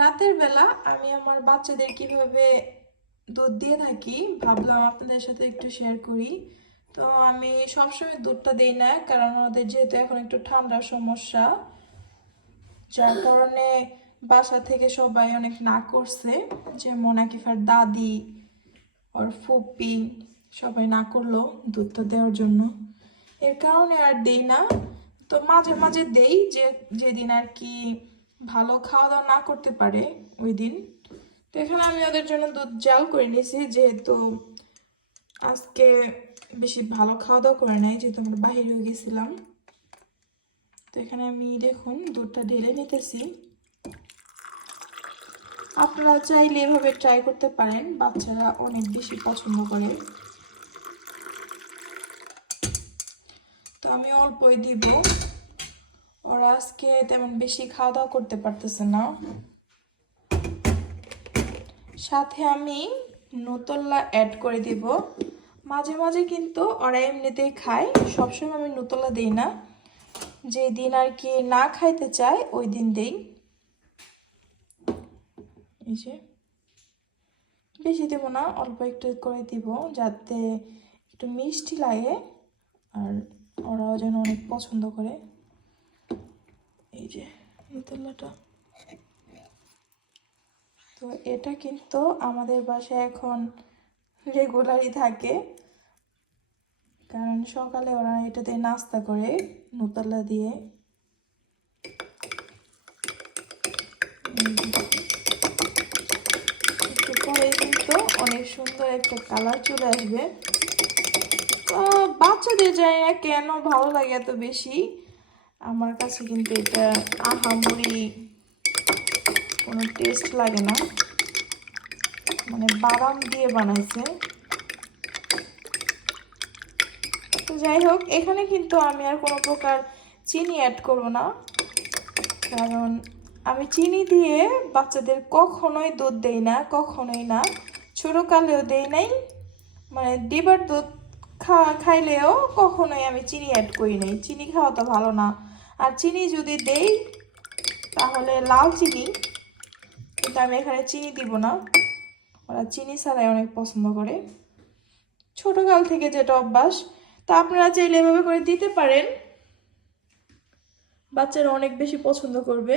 রাতের বেলা আমি আমার বাচ্চাদের কীভাবে দুধ দিয়ে থাকি ভাবলাম আপনাদের সাথে একটু শেয়ার করি। তো আমি সবসময় দুধটা দিই না, কারণ ওদের যেহেতু এখন একটু ঠান্ডার সমস্যা, যার কারণে বাসা থেকে সবাই অনেক না করছে যেমন আকিফার দাদি ওর ফুপি সবাই না করল দুধটা দেওয়ার জন্য। এর কারণে আর দেই না। তো মাঝে মাঝে দেই যে, যেদিন আর কি ভালো খাওয়া দাওয়া না করতে পারে ওই দিন। তো এখানে আমি ওদের জন্য দুধ জাল করে নিয়েছি, যেহেতু আজকে বেশি ভালো খাওয়া দাওয়া করে নাই, যেহেতু আমরা বাহিরে গেছিলাম। তো এখানে আমি দেখুন দুধটা ঢেলে নিতেছি। আপনারা চাইলে এভাবে ট্রাই করতে পারেন, বাচ্চারা অনেক বেশি পছন্দ করে। তো আমি অল্পই দিব। ওরা আজকে তেমন বেশি খাওয়া দাওয়া করতে পারতেছে না। সাথে আমি নুতল্লা অ্যাড করে দিব। মাঝে মাঝে কিন্তু ওরা এমনিতেই খায়। সবসময় আমি নুতল্লা দিই না। যে দিন আর কি না খাইতে চায়, ওই দিন দেই। এই যে। বেশি দেব না, অল্প একটু করে দিব যাতে একটু মিষ্টি লাগে। আর ওরাও যেন অনেক পছন্দ করে। যে তো এটা কিন্তু আমাদের বাসায় এখন রেগুলারই থাকে। কারণ সকালে ওরা এটাতে নাস্তা করে নুতলা দিয়ে। পরে কিন্তু অনেক সুন্দর একটা কালার চলে আসবে। বাচ্চাদের জানি না কেন ভালো লাগে এত বেশি। আমার কাছে কিন্তু এটা আহামরি কোনো টেস্ট লাগে না। মানে বাদাম দিয়ে বানাইছে। তো যাই হোক, এখানে কিন্তু আমি আর কোনো প্রকার চিনি অ্যাড করব না। কারণ আমি চিনি দিয়ে বাচ্চাদের কখনোই দুধ দেই না, কখনোই না। ছোটোকালেও দেই নাই। মানে ডিবার দুধ খাওয়া খাইলেও কখনোই আমি চিনি অ্যাড করি নাই। চিনি খাওয়া তো ভালো না। আর চিনি যদি দেই, তাহলে লাল চিনি কিন্তু আমি এখানে চিনি দিব না। ওরা চিনি ছাড়াই অনেক পছন্দ করে। ছোটকাল থেকে যেটা অভ্যাস, তা আপনারা চাইলে এভাবে করে দিতে পারেন। বাচ্চারা অনেক বেশি পছন্দ করবে।